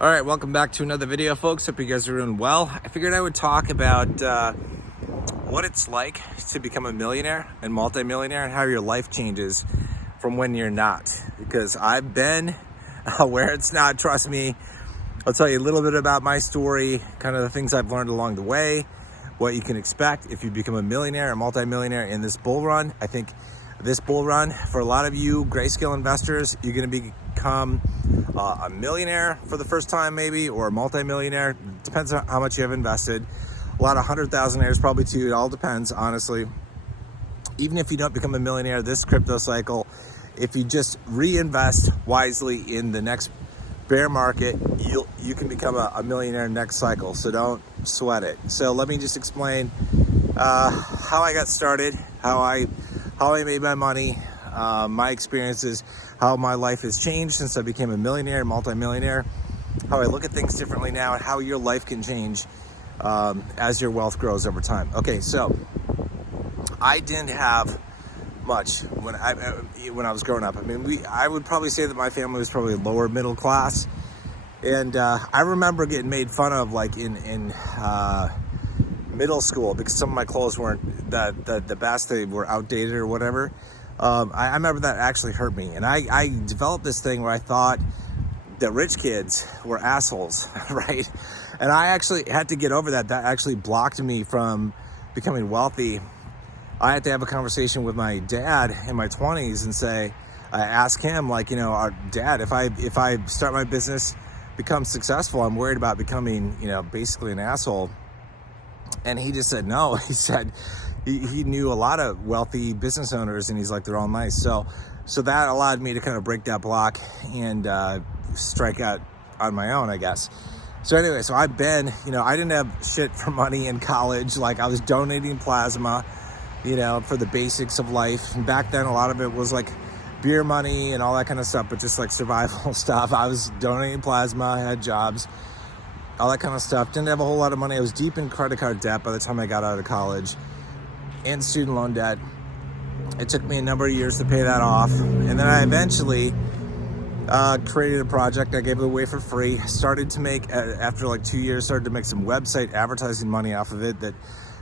All right, welcome back to another video, folks. Hope you guys are doing well. I figured I would talk about what it's like to become a millionaire and multimillionaire and how your life changes from when you're not. Because I've been where it's not, trust me. I'll tell you a little bit about my story, kind of the things I've learned along the way, what you can expect if you become a millionaire or multimillionaire in this bull run. I think this bull run, for a lot of you grayscale investors, you're going to become a millionaire for the first time maybe, or a multimillionaire. Depends on how much you have invested. A lot of 100,000aires probably too. It all depends, honestly. Even if you don't become a millionaire this crypto cycle, if you just reinvest wisely in the next bear market, you can become a millionaire next cycle. So don't sweat it. So let me just explain how I got started, how I made my money, my experiences, how my life has changed since I became a millionaire, multimillionaire, how I look at things differently now, and how your life can change as your wealth grows over time. Okay, so I didn't have much when I was growing up. I mean, I would probably say that my family was probably lower middle class, and I remember getting made fun of like in middle school because some of my clothes weren't the best. They were outdated or whatever. I remember that actually hurt me, and I developed this thing where I thought that rich kids were assholes, right? And I actually had to get over that. That actually blocked me from becoming wealthy. I had to have a conversation with my dad in my 20s and say, I asked him, like, Dad, if I start my business, become successful, I'm worried about becoming, basically an asshole. And he just said no. He said he knew a lot of wealthy business owners, and he's like, they're all nice. So that allowed me to kind of break that block and strike out on my own, I guess. So anyway, so I've been, I didn't have shit for money in college. Like, I was donating plasma, for the basics of life. And back then, a lot of it was like beer money and all that kind of stuff, but just like survival stuff. I was donating plasma, I had jobs, all that kind of stuff. Didn't have a whole lot of money. I was deep in credit card debt by the time I got out of college, and student loan debt. It took me a number of years to pay that off. And then I eventually created a project. I gave it away for free. Started to make, after like 2 years, started to make some website advertising money off of it that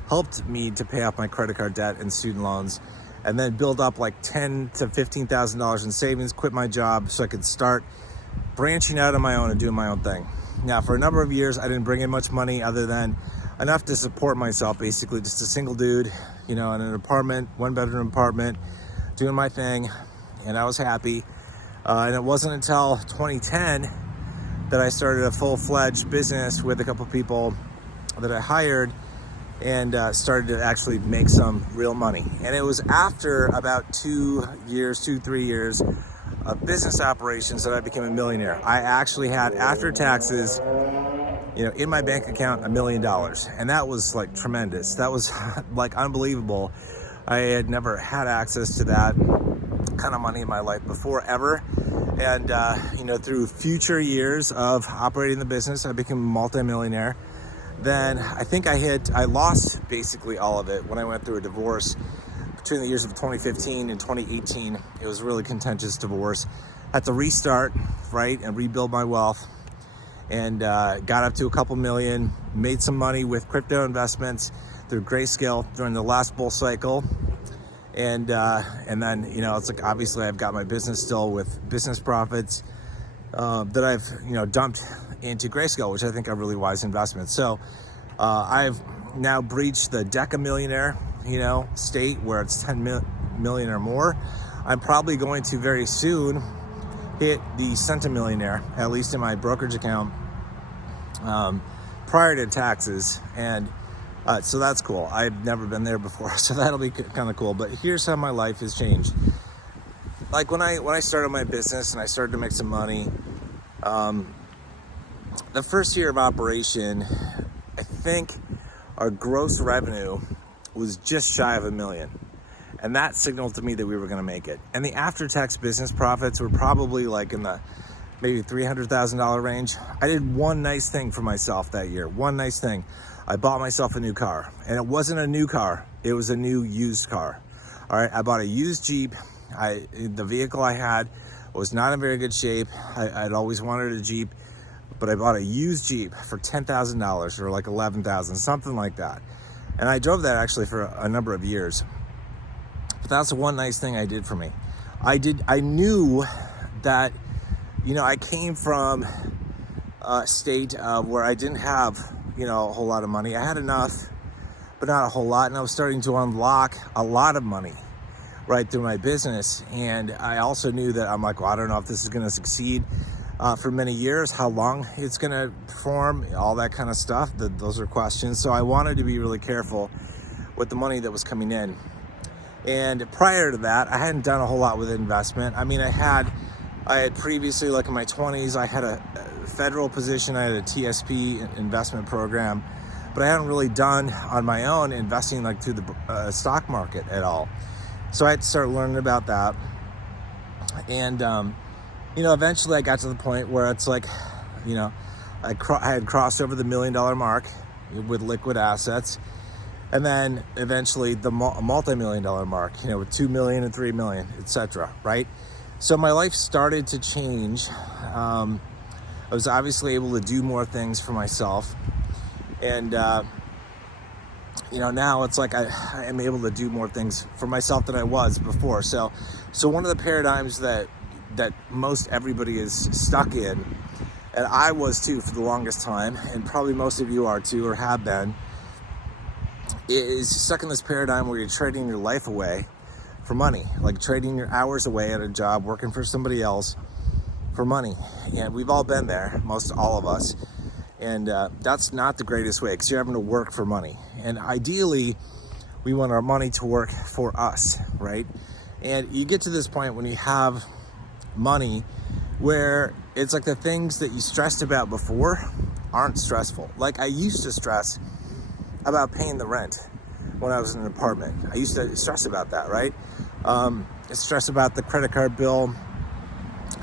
helped me to pay off my credit card debt and student loans, and then build up like $10,000 to $15,000 in savings, quit my job so I could start branching out on my own and doing my own thing. Now, for a number of years, I didn't bring in much money other than enough to support myself, basically just a single dude, in an apartment, 1-bedroom apartment, doing my thing, and I was happy. And it wasn't until 2010 that I started a full-fledged business with a couple people that I hired, and started to actually make some real money. And it was after about 3 years of business operations that I became a millionaire. I actually had, after taxes, in my bank account, $1 million. And that was like tremendous. That was like unbelievable. I had never had access to that kind of money in my life before, ever. And, through future years of operating the business, I became a multimillionaire. Then I think I lost basically all of it when I went through a divorce between the years of 2015 and 2018. It was a really contentious divorce. Had to restart, right, and rebuild my wealth, and got up to a couple million, made some money with crypto investments through grayscale during the last bull cycle. And then, it's like, obviously I've got my business still with business profits that I've, dumped into grayscale, which I think are really wise investments. So I've now breached the Decamillionaire, state where it's 10 million or more. I'm probably going to very soon hit the Centimillionaire, at least in my brokerage account, prior to taxes. And so that's cool. I've never been there before, so that'll be kind of cool. But here's how my life has changed. Like when I started my business and I started to make some money, the first year of operation, I think our gross revenue was just shy of $1 million. And that signaled to me that we were going to make it. And the after-tax business profits were probably like in the maybe $300,000 range. I did one nice thing for myself that year. One nice thing. I bought myself a new car. And it wasn't a new car. It was a new used car. All right, I bought a used Jeep. The vehicle I had was not in very good shape. I'd always wanted a Jeep. but I bought a used Jeep for $10,000 or like $11,000, something like that. And I drove that actually for a number of years. But that's the one nice thing I did for me. I knew that, you know, I came from a state where I didn't have, you know, a whole lot of money. I had enough, but not a whole lot. And I was starting to unlock a lot of money right through my business. And I also knew that I'm like, well, I don't know if this is going to succeed for many years, how long it's going to perform, all that kind of stuff. Those are questions. So I wanted to be really careful with the money that was coming in. And prior to that, I hadn't done a whole lot with investment. I mean, I had previously, like in my 20s, I had a federal position. I had a TSP investment program, but I hadn't really done on my own investing like through the stock market at all. So I had to start learning about that. And, you know, eventually I got to the point where it's like, you know, I had crossed over the $1 million mark with liquid assets. And then eventually the multi-million-dollar mark, you know, with 2 million and 3 million, etc. Right? So my life started to change. I was obviously able to do more things for myself. And, you know, now it's like I am able to do more things for myself than I was before. So one of the paradigms that most everybody is stuck in, and I was too for the longest time, and probably most of you are too or have been, is stuck in this paradigm where you're trading your life away for money, like trading your hours away at a job, working for somebody else for money. And we've all been there, most all of us. And that's not the greatest way, because you're having to work for money. And ideally, we want our money to work for us, right? And you get to this point when you have money where it's like the things that you stressed about before aren't stressful. Like I used to stress about paying the rent when I was in an apartment. I used to stress about that, right? Stress about the credit card bill,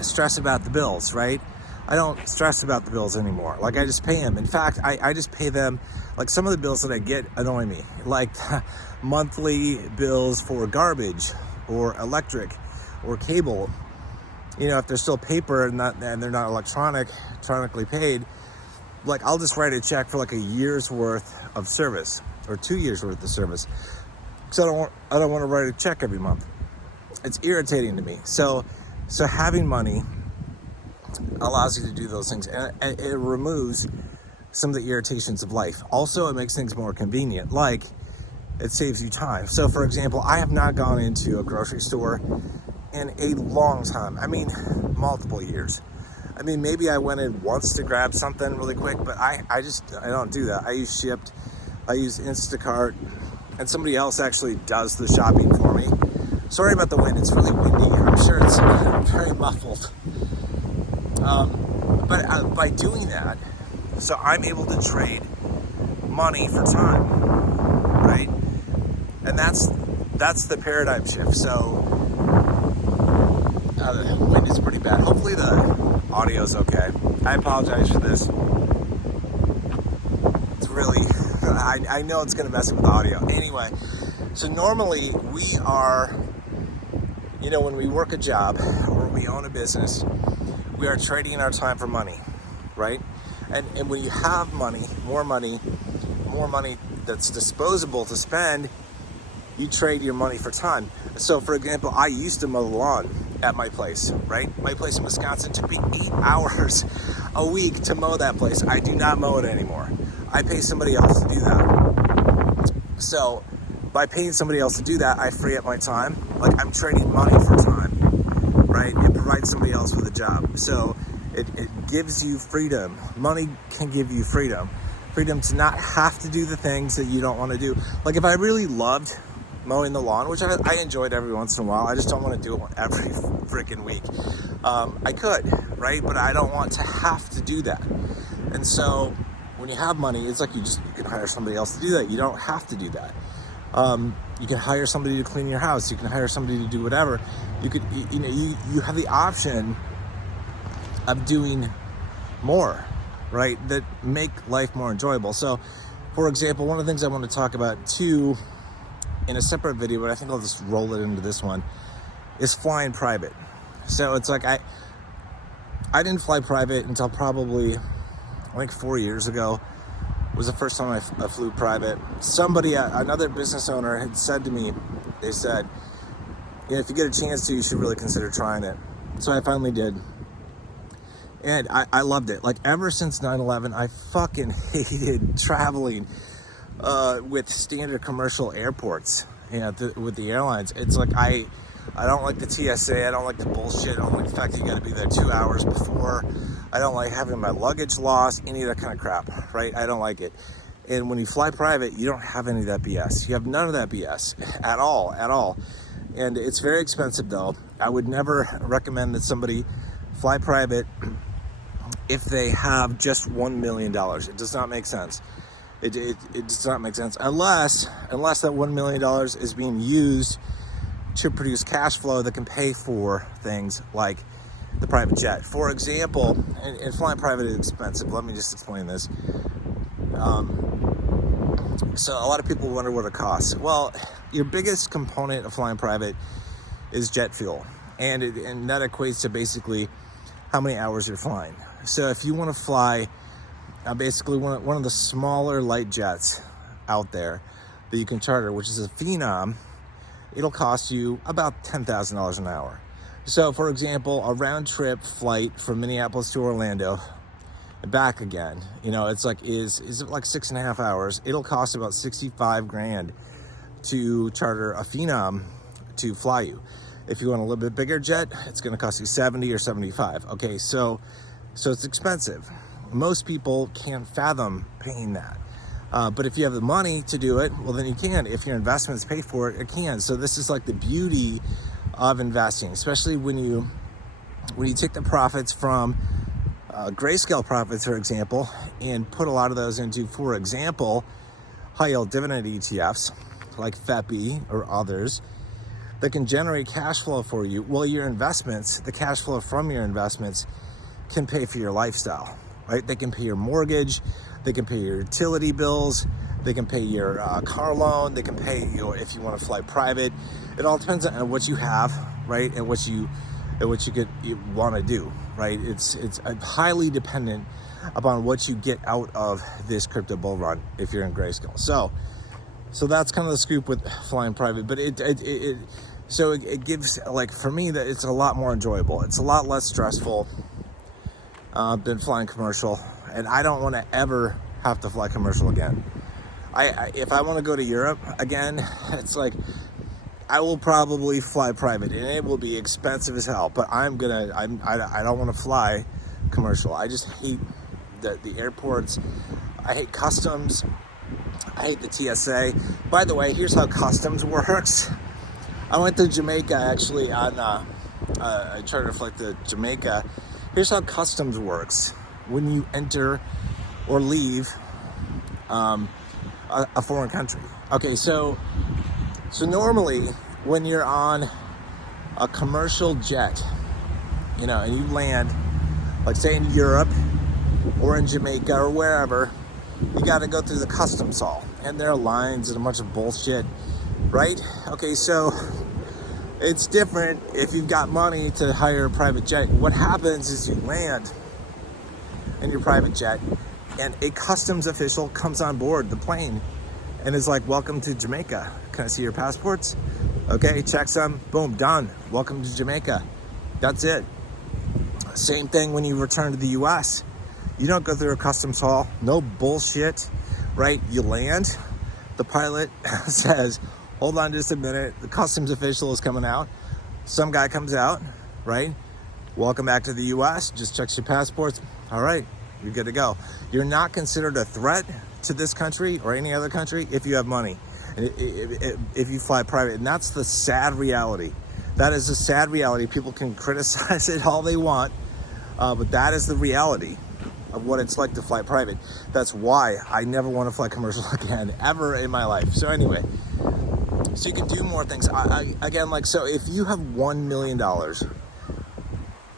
stress about the bills, right? I don't stress about the bills anymore. Like I just pay them. In fact, I just pay them. Like some of the bills that I get annoy me, like monthly bills for garbage or electric or cable. You know, if they're still paper and they're not electronically paid, like I'll just write a check for like a year's worth of service or 2 years worth of service, because I don't want to write a check every month. It's irritating to me. So having money allows you to do those things, and it removes some of the irritations of life. Also, it makes things more convenient, like it saves you time. So for example, I have not gone into a grocery store in a long time. I mean, multiple years. I mean, maybe I went in once to grab something really quick, but I don't do that. I use Shipt, I use Instacart, and somebody else actually does the shopping for me. Sorry about the wind, it's really windy. I'm sure it's very muffled. But by doing that, so I'm able to trade money for time, right? And that's the paradigm shift. So the wind is pretty bad. Hopefully the audio's okay. I apologize for this. It's really, I know it's gonna mess with the audio. Anyway, so normally we are, you know, when we work a job or we own a business, we are trading our time for money, right? And when you have money, more money that's disposable to spend, you trade your money for time. So for example, I used to mow the lawn at my place, right? My place in Wisconsin took me 8 hours a week to mow that place. I do not mow it anymore. I pay somebody else to do that. So by paying somebody else to do that, I free up my time. Like I'm trading money for time, right? It provides somebody else with a job. So it gives you freedom. Money can give you freedom. Freedom to not have to do the things that you don't want to do. Like if I really loved mowing the lawn, which I enjoyed every once in a while, I just don't want to do it every freaking week. I could, right? But I don't want to have to do that. And so when you have money, it's like you can hire somebody else to do that. You don't have to do that. You can hire somebody to clean your house. You can hire somebody to do whatever. You have the option of doing more, right? That make life more enjoyable. So for example, one of the things I want to talk about too in a separate video, but I think I'll just roll it into this one, is flying private. So it's like I didn't fly private until probably I think 4 years ago was the first time I flew private. Somebody, another business owner had said to me, they said, if you get a chance to, you should really consider trying it. So I finally did. And I loved it. Like ever since 9/11, I fucking hated traveling with standard commercial airports, with the airlines. It's like I don't like the TSA. I don't like the bullshit. I don't like the fact that you got to be there 2 hours before. I don't like having my luggage lost, any of that kind of crap, right? I don't like it. And when you fly private, you don't have any of that BS. You have none of that BS at all. And it's very expensive though. I would never recommend that somebody fly private if they have just $1 million. It does not make sense. It does not make sense unless that $1 million is being used to produce cash flow that can pay for things like the private jet. For example, and flying private is expensive. Let me just explain this. So a lot of people wonder what it costs. Well, your biggest component of flying private is jet fuel, and that equates to basically how many hours you're flying. So if you want to fly basically one of the smaller light jets out there that you can charter, which is a Phenom, it'll cost you about $10,000 an hour. So for example, a round trip flight from Minneapolis to Orlando and back again, it's like, is it like 6.5 hours? It'll cost about 65 grand to charter a Phenom to fly you. If you want a little bit bigger jet, it's going to cost you 70 or 75. Okay, so it's expensive. Most people can't fathom paying that. But if you have the money to do it, well, then you can. If your investments pay for it, it can. So this is like the beauty of investing, especially when you take the profits from grayscale profits, for example, and put a lot of those into, for example, high yield dividend ETFs like FEPI or others that can generate cash flow for you. Well, your investments, the cash flow from your investments can pay for your lifestyle, right? They can pay your mortgage, they can pay your utility bills, they can pay your car loan, they can pay if you want to fly private. It all depends on what you have, right? And what you want to do, right? It's highly dependent upon what you get out of this crypto bull run if you're in grayscale. So that's kind of the scoop with flying private, but it gives, like, for me, that it's a lot more enjoyable. It's a lot less stressful than flying commercial, and I don't want to ever have to fly commercial again. If I want to go to Europe again, it's like I will probably fly private, and it will be expensive as hell. But I don't want to fly commercial. I just hate the airports. I hate customs. I hate the TSA. By the way, here's how customs works. I went to Jamaica actually on a charter flight to Jamaica. Here's how customs works when you enter or leave a foreign country. Okay, so normally when you're on a commercial jet, and you land, like say in Europe or in Jamaica or wherever, you got to go through the customs hall, and there are lines and a bunch of bullshit, right? Okay, so it's different if you've got money to hire a private jet. What happens is you land in your private jet, and a customs official comes on board the plane and is like, welcome to Jamaica. Can I see your passports? Okay, checks them, boom, done. Welcome to Jamaica. That's it. Same thing when you return to the US. You don't go through a customs hall, no bullshit, right? You land, the pilot says, hold on just a minute, the customs official is coming out. Some guy comes out, right? Welcome back to the US, just checks your passports. All right, you're good to go. You're not considered a threat to this country or any other country if you have money, if you fly private. And that's the sad reality. That is the sad reality. People can criticize it all they want, but that is the reality of what it's like to fly private. That's why I never want to fly commercial again, ever in my life. So anyway, so you can do more things. Again, like, so if you have $1 million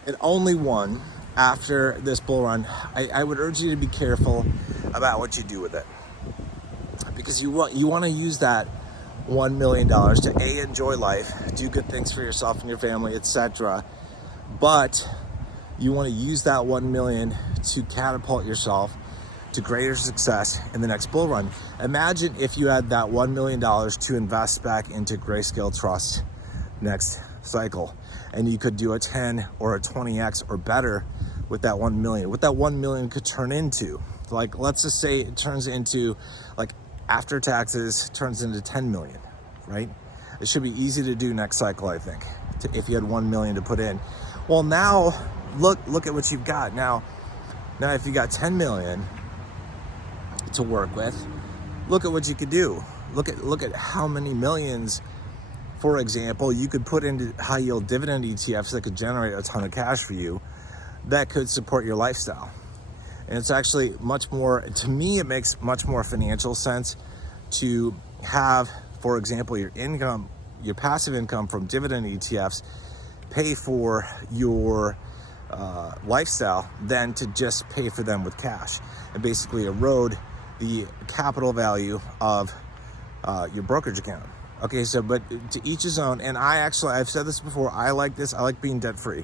and only one after this bull run, I would urge you to be careful about what you do with it, because you want to use that $1 million to enjoy life, do good things for yourself and your family, etc. But you want to use that 1 million to catapult yourself to greater success in the next bull run. Imagine if you had that $1 million to invest back into Grayscale Trust next cycle, and you could do a 10 or a 20x or better with that 1 million. What that 1 million could turn into, like, let's just say it turns into, like, after taxes turns into 10 million, right? It should be easy to do next cycle, I think, if you had 1 million to put in. Well, now look at what you've got. Now if you got 10 million to work with, look at what you could do. Look at how many millions, for example, you could put into high yield dividend ETFs that could generate a ton of cash for you, that could support your lifestyle. And it's actually much more, to me, it makes much more financial sense to have, for example, your income, your passive income from dividend ETFs pay for your lifestyle than to just pay for them with cash and basically erode the capital value of your brokerage account. Okay, so, but to each his own. And I've said this before, I like this. I like being debt free.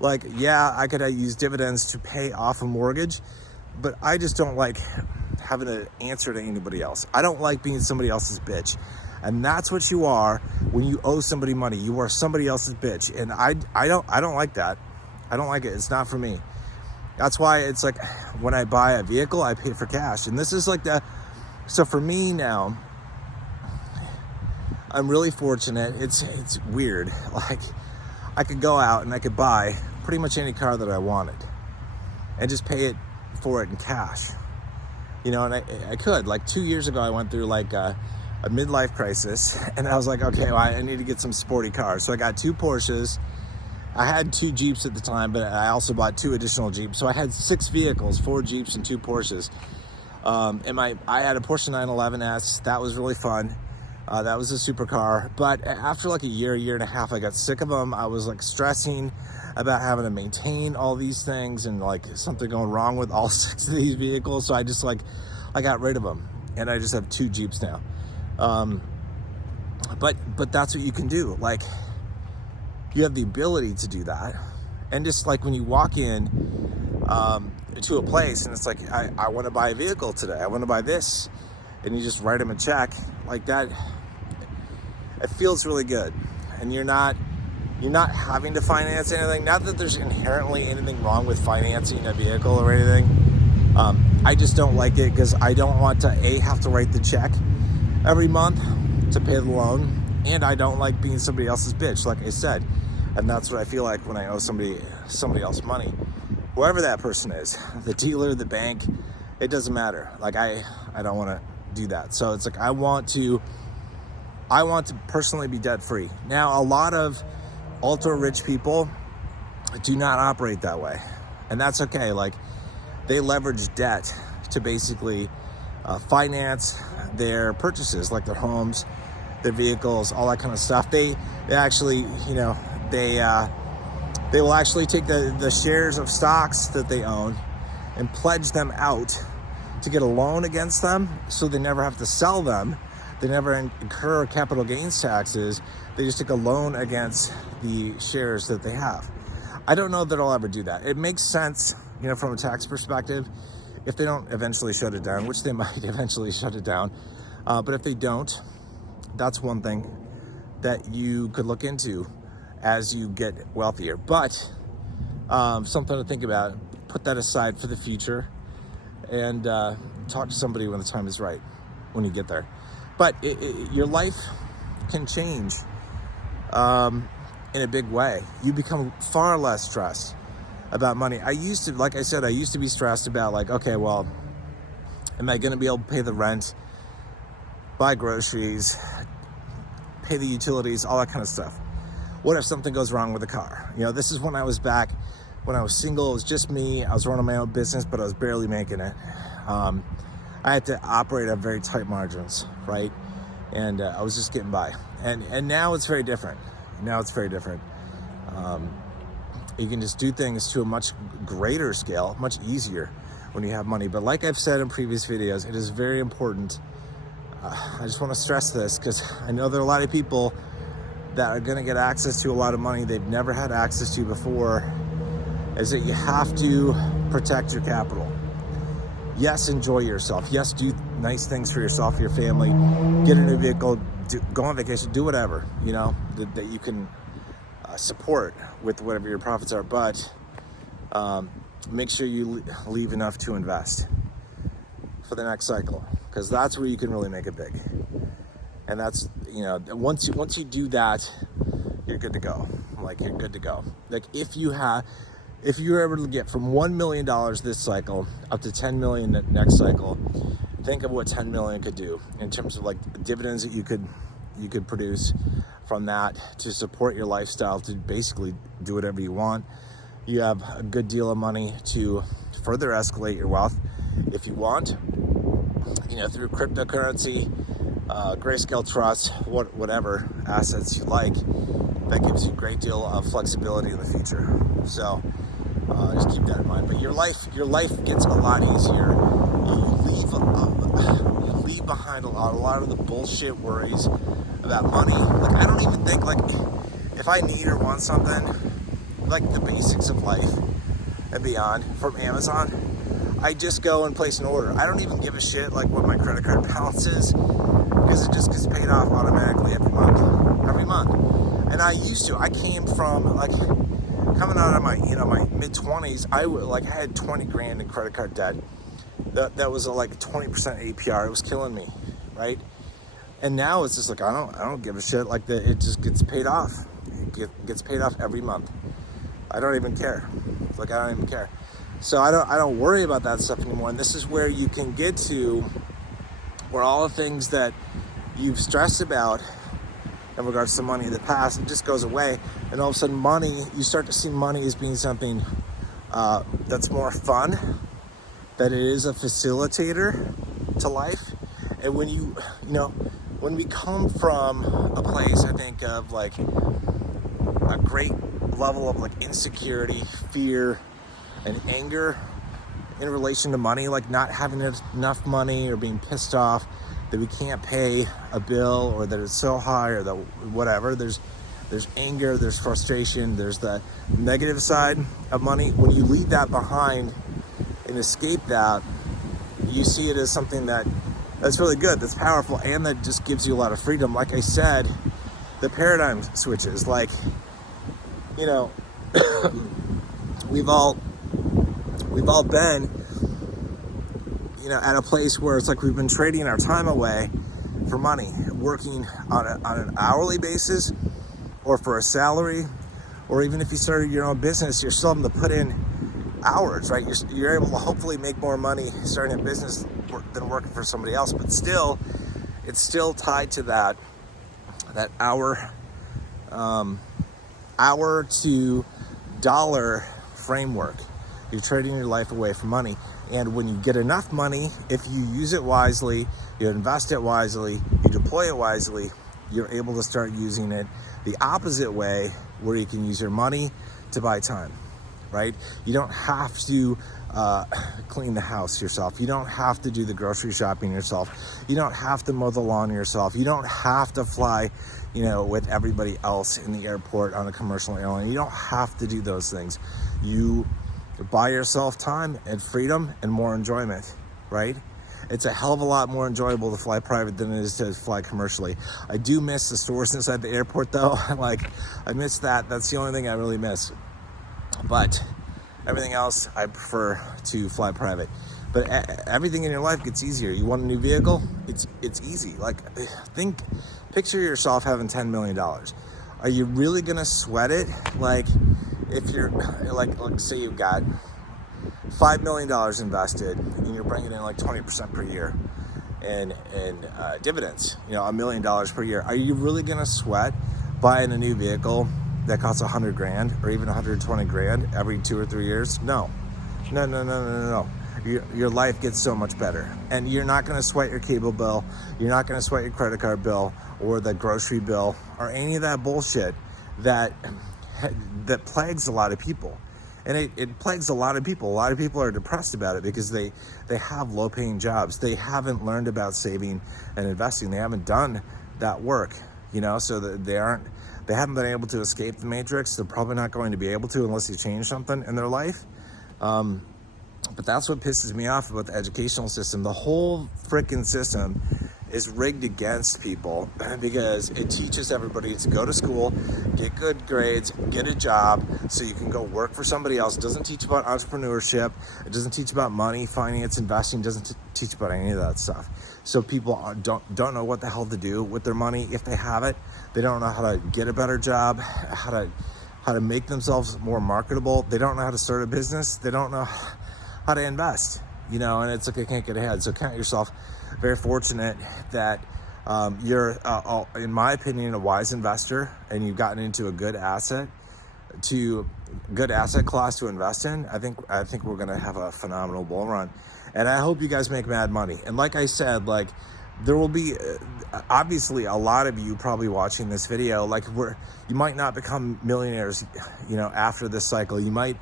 Like, yeah, I could use dividends to pay off a mortgage, but I just don't like having to answer to anybody else. I don't like being somebody else's bitch. And that's what you are when you owe somebody money. You are somebody else's bitch. And I don't like that. I don't like it. It's not for me. That's why it's like when I buy a vehicle, I pay for cash. And this is like so for me now, I'm really fortunate. It's weird. Like, I could go out and I could buy pretty much any car that I wanted and just pay for it in cash. You know, and I could. Like 2 years ago, I went through like a midlife crisis, and I was like, okay, well, I need to get some sporty cars. So I got 2 Porsches. I had 2 Jeeps at the time, but I also bought 2 additional Jeeps. So I had 6 vehicles, 4 Jeeps and 2 Porsches. And I had a Porsche 911S. That was really fun. That was a supercar. But after like a year and a half, I got sick of them. I was like stressing about having to maintain all these things and like something going wrong with all 6 of these vehicles. So I just I got rid of them, and I just have 2 Jeeps now. But that's what you can do. Like, you have the ability to do that. And just like when you walk in to a place and it's like, I want to buy a vehicle today, I want to buy this, and you just write them a check like that, it feels really good. And you're not having to finance anything. Not that there's inherently anything wrong with financing a vehicle or anything. I just don't like it because I don't want to have to write the check every month to pay the loan, and I don't like being somebody else's bitch, like I said. And that's what I feel like when I owe somebody else money, whoever that person is, the dealer, the bank, it doesn't matter. Like, I don't want to do that. So it's like I want to personally be debt free. Now, a lot of ultra rich people do not operate that way, and that's okay. Like, they leverage debt to basically finance their purchases, like their homes, their vehicles, all that kind of stuff. They actually, you know, they will actually take the shares of stocks that they own and pledge them out to get a loan against them, so they never have to sell them. They never incur capital gains taxes. They just take a loan against the shares that they have. I don't know that I'll ever do that. It makes sense, you know, from a tax perspective, if they don't eventually shut it down, which they might eventually shut it down. But if they don't, that's one thing that you could look into as you get wealthier. But something to think about. Put that aside for the future, and talk to somebody when the time is right, when you get there. But your life can change in a big way. You become far less stressed about money. I used to be stressed about, like, okay, well, am I going to be able to pay the rent, buy groceries, pay the utilities, all that kind of stuff? What if something goes wrong with the car? You know, this is when I was single. It was just me. I was running my own business, but I was barely making it. I had to operate at very tight margins, right? And I was just getting by. And now it's very different. You can just do things to a much greater scale, much easier when you have money. But like I've said in previous videos, it is very important. I just want to stress this because I know there are a lot of people that are going to get access to a lot of money they've never had access to before, is that you have to protect your capital. Yes, enjoy yourself. Yes, do nice things for yourself, your family. Get a new vehicle, go on vacation, do whatever, you know, that you can support with whatever your profits are. But make sure you leave enough to invest for the next cycle, because that's where you can really make it big. And that's, you know, once you do that, you're good to go. Like, you're good to go. Like, if you're able to get from $1 million this cycle up to 10 million next cycle, think of what 10 million could do in terms of like dividends that you could produce from that to support your lifestyle, to basically do whatever you want. You have a good deal of money to further escalate your wealth if you want, you know, through cryptocurrency, grayscale trusts, whatever assets you like. That gives you a great deal of flexibility in the future. So just keep that in mind. But your life gets a lot easier. You leave behind a lot of the bullshit worries about money. Like, I don't even think, like, if I need or want something, like the basics of life and beyond from Amazon, I just go and place an order. I don't even give a shit like what my credit card balance is, because it just gets paid off automatically every month. And I used to. I came from, like, coming out of my, you know, my mid-20s, I had 20 grand in credit card debt. That was like 20% APR. It was killing me, right? And now it's just like, I don't give a shit. Like, it just gets paid off. It gets paid off every month. I don't even care. It's like, I don't even care. So I don't worry about that stuff anymore. And this is where you can get to where all the things that you've stressed about in regards to money in the past, it just goes away. And all of a sudden you start to see money as being something that's more fun, that it is a facilitator to life. And when we come from a place, I think, of like a great level of like insecurity, fear, and anger in relation to money, like not having enough money or being pissed off that we can't pay a bill, or that it's so high, or that whatever. There's anger, there's frustration, there's the negative side of money. When you leave that behind and escape that, you see it as something that's really good, that's powerful, and that just gives you a lot of freedom. Like I said, the paradigm switches. Like, you know, we've all been, you know, at a place where it's like we've been trading our time away for money, working on an hourly basis, or for a salary, or even if you started your own business, you're still having to put in hours, right? You're able to hopefully make more money starting a business than working for somebody else, but still, it's still tied to that hour to dollar framework. You're trading your life away for money. And when you get enough money, if you use it wisely, you invest it wisely, you deploy it wisely, you're able to start using it the opposite way, where you can use your money to buy time, right? You don't have to clean the house yourself. You don't have to do the grocery shopping yourself. You don't have to mow the lawn yourself. You don't have to fly, you know, with everybody else in the airport on a commercial airline. You don't have to do those things. You buy yourself time and freedom and more enjoyment, right? It's a hell of a lot more enjoyable to fly private than it is to fly commercially. I do miss the stores inside the airport though. I miss that. That's the only thing I really miss. But everything else, I prefer to fly private. But everything in your life gets easier. You want a new vehicle? It's easy. Like, picture yourself having $10 million. Are you really gonna sweat it? Like, if you're like say you've got $5 million invested and you're bringing in like 20% per year in dividends, you know, $1 million per year, are you really gonna sweat buying a new vehicle that costs 100 grand or even 120 grand every 2 or 3 years? No. Your life gets so much better, and you're not gonna sweat your cable bill, you're not gonna sweat your credit card bill or the grocery bill or any of that bullshit that plagues a lot of people. And it plagues a lot of people. A lot of people are depressed about it because they have low paying jobs. They haven't learned about saving and investing. They haven't done that work, you know, so that they haven't been able to escape the matrix. They're probably not going to be able to unless you change something in their life. But that's what pisses me off about the educational system. The whole freaking system is rigged against people because it teaches everybody to go to school, get good grades, get a job so you can go work for somebody else. It doesn't teach about entrepreneurship. It doesn't teach about money, finance, investing. It doesn't teach about any of that stuff. So people don't know what the hell to do with their money if they have it. They don't know how to get a better job, how to make themselves more marketable. They don't know how to start a business. They don't know how to invest, you know, and it's like I can't get ahead. So count yourself very fortunate that you're, in my opinion, a wise investor, and you've gotten into a good asset class to invest in. I think we're gonna have a phenomenal bull run, and I hope you guys make mad money. And like I said, like there will be obviously a lot of you probably watching this video, like you might not become millionaires, you know, after this cycle. You might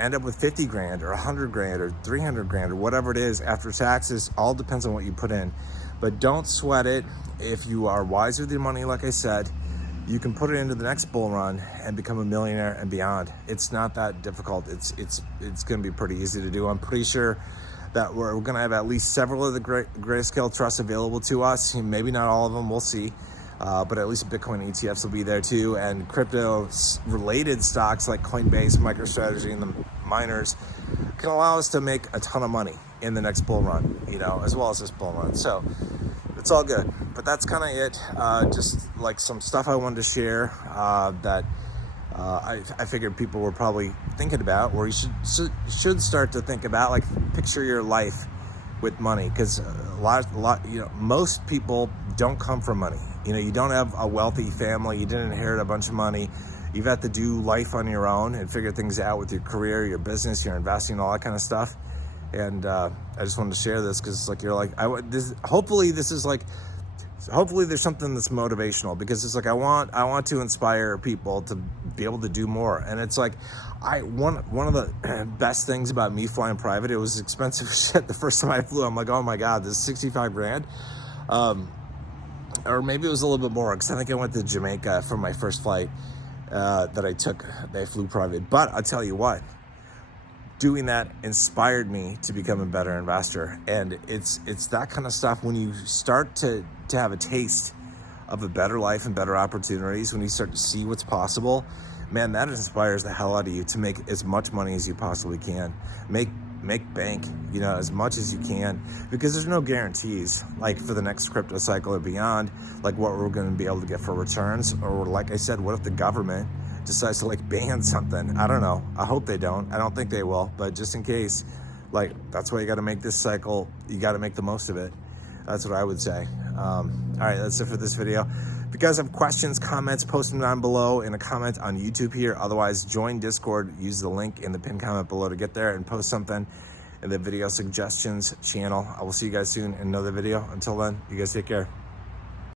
end up with 50 grand or 100 grand or 300 grand or whatever it is after taxes. All depends on what you put in, but don't sweat it. If you are wise with your money, like I said, you can put it into the next bull run and become a millionaire and beyond. It's not that difficult. It's going to be pretty easy to do. I'm pretty sure that we're going to have at least several of the grayscale trusts available to us. Maybe not all of them, we'll see. But at least Bitcoin ETFs will be there too, and crypto-related stocks like Coinbase, MicroStrategy, and the miners can allow us to make a ton of money in the next bull run, you know, as well as this bull run. So it's all good. But that's kind of it. Just like some stuff I wanted to share that I figured people were probably thinking about, or you should start to think about, like picture your life with money, because a lot, you know, most people don't come from money. You know, you don't have a wealthy family. You didn't inherit a bunch of money. You've had to do life on your own and figure things out with your career, your business, your investing, all that kind of stuff. And I just wanted to share this because, like, you're like, hopefully there's something that's motivational, because it's like I want to inspire people to be able to do more. And it's like one of the best things about me flying private, it was expensive shit the first time I flew. I'm like, oh my god, this is 65 grand. Or maybe it was a little bit more, because I think I went to Jamaica for my first flight that I took. They flew private. But I'll tell you what, doing that inspired me to become a better investor. And it's that kind of stuff, when you start to have a taste of a better life and better opportunities, when you start to see what's possible, man, that inspires the hell out of you to make as much money as you possibly can. Make bank, you know, as much as you can, because there's no guarantees, like for the next crypto cycle or beyond, like what we're going to be able to get for returns. Or like I said, what if the government decides to like ban something? I don't know. I hope they don't. I don't think they will, but just in case, like, that's why you got to make this cycle. You got to make the most of it. That's what I would say. All right, that's it for this video. If you guys have questions, comments, post them down below in a comment on YouTube here. Otherwise, join Discord. Use the link in the pinned comment below to get there and post something in the video suggestions channel. I will see you guys soon in another video. Until then, you guys take care.